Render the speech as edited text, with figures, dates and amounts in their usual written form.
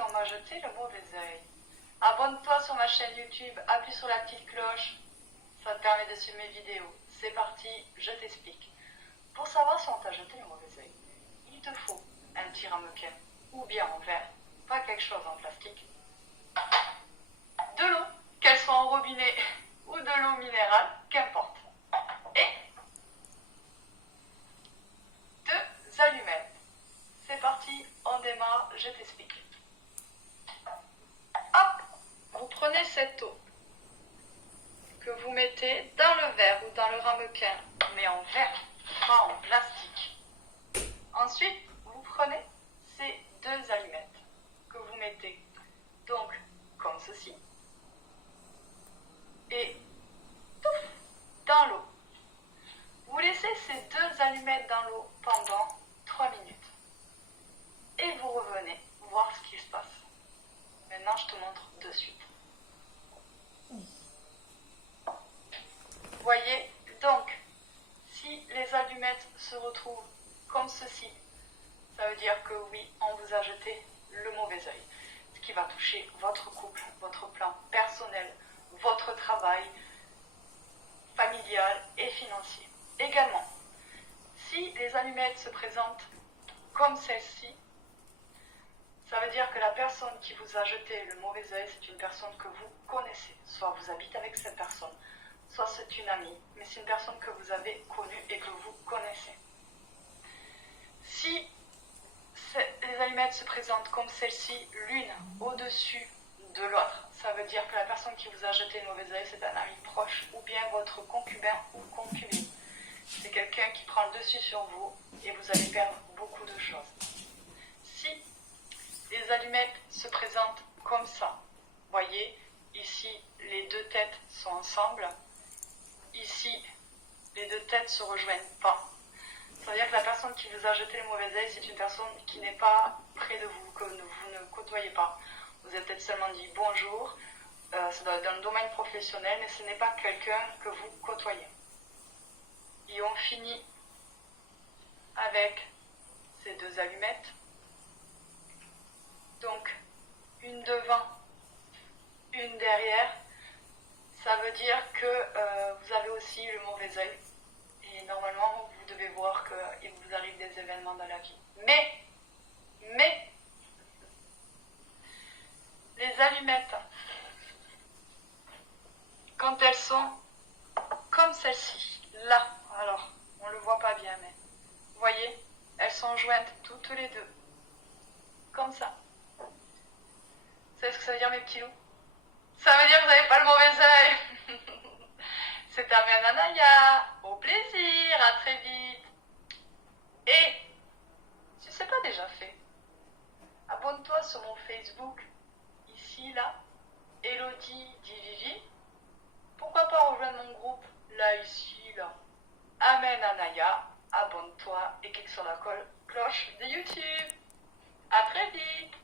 si on m'a jeté le mauvais œil. Abonne-toi sur ma chaîne YouTube, appuie sur la petite cloche, ça te permet de suivre mes vidéos. C'est parti, je t'explique. Pour savoir si on t'a jeté le mauvais œil, il te faut un petit ramequin, ou bien en verre, pas quelque chose en plastique. De l'eau, qu'elle soit en robinet ou de l'eau minérale, qu'importe. Et deux allumettes. C'est parti, on démarre, je t'explique. Hop, vous prenez cette eau que vous mettez dans le verre ou dans le ramequin, mais en verre, pas en plastique. Ensuite, vous prenez ces deux allumettes que vous mettez donc comme ceci et pouf, dans l'eau. Vous laissez ces deux allumettes dans l'eau pendant 3 minutes et vous revenez voir ce qui se passe. Maintenant, je te montre de suite. Vous voyez, donc, si les allumettes se retrouvent comme ceci, ça veut dire que oui, on vous a jeté le mauvais œil. Ce qui va toucher votre couple, votre plan personnel, votre travail familial et financier. Également, si les allumettes se présentent comme celle-ci, ça veut dire que la personne qui vous a jeté le mauvais œil, c'est une personne que vous connaissez. Soit vous habitez avec cette personne, soit c'est une amie, mais c'est une personne que vous avez connue et que vous connaissez. Si les allumettes se présentent comme celle-ci, l'une au-dessus de l'autre, ça veut dire que la personne qui vous a jeté le mauvais œil, c'est un ami proche ou bien votre concubin ou concubine. C'est quelqu'un qui prend le dessus sur vous et vous allez perdre beaucoup de choses. Si les allumettes se présentent comme ça, voyez, ici les deux têtes sont ensemble, ici les deux têtes se rejoignent pas. Ça veut dire que la personne qui vous a jeté le mauvais œil, c'est une personne qui n'est pas près de vous, que vous ne côtoyez pas. Vous avez peut-être seulement dit bonjour, ça doit être dans le domaine professionnel, mais ce n'est pas quelqu'un que vous côtoyez. Et on finit avec ces deux allumettes. Donc, une devant, une derrière. Ça veut dire que vous avez aussi le mauvais œil. Et normalement, vous devez voir qu'il vous arrive des événements dans la vie. Mais, les allumettes, quand elles sont comme celle-ci, là, alors, on ne le voit pas bien, mais vous voyez, elles sont jointes toutes les deux, comme ça. Vous savez ce que ça veut dire, mes petits loups? Ça veut dire que vous n'avez pas le mauvais œil. C'est Armelle Anaya, au plaisir, à très vite. Et, si ce n'est pas déjà fait, abonne-toi sur mon Facebook, ici, là, Elodie Divivi. Pourquoi pas rejoindre mon groupe, là, ici, là, Amen Anaya, abonne-toi et clique sur la cloche de YouTube. À très vite.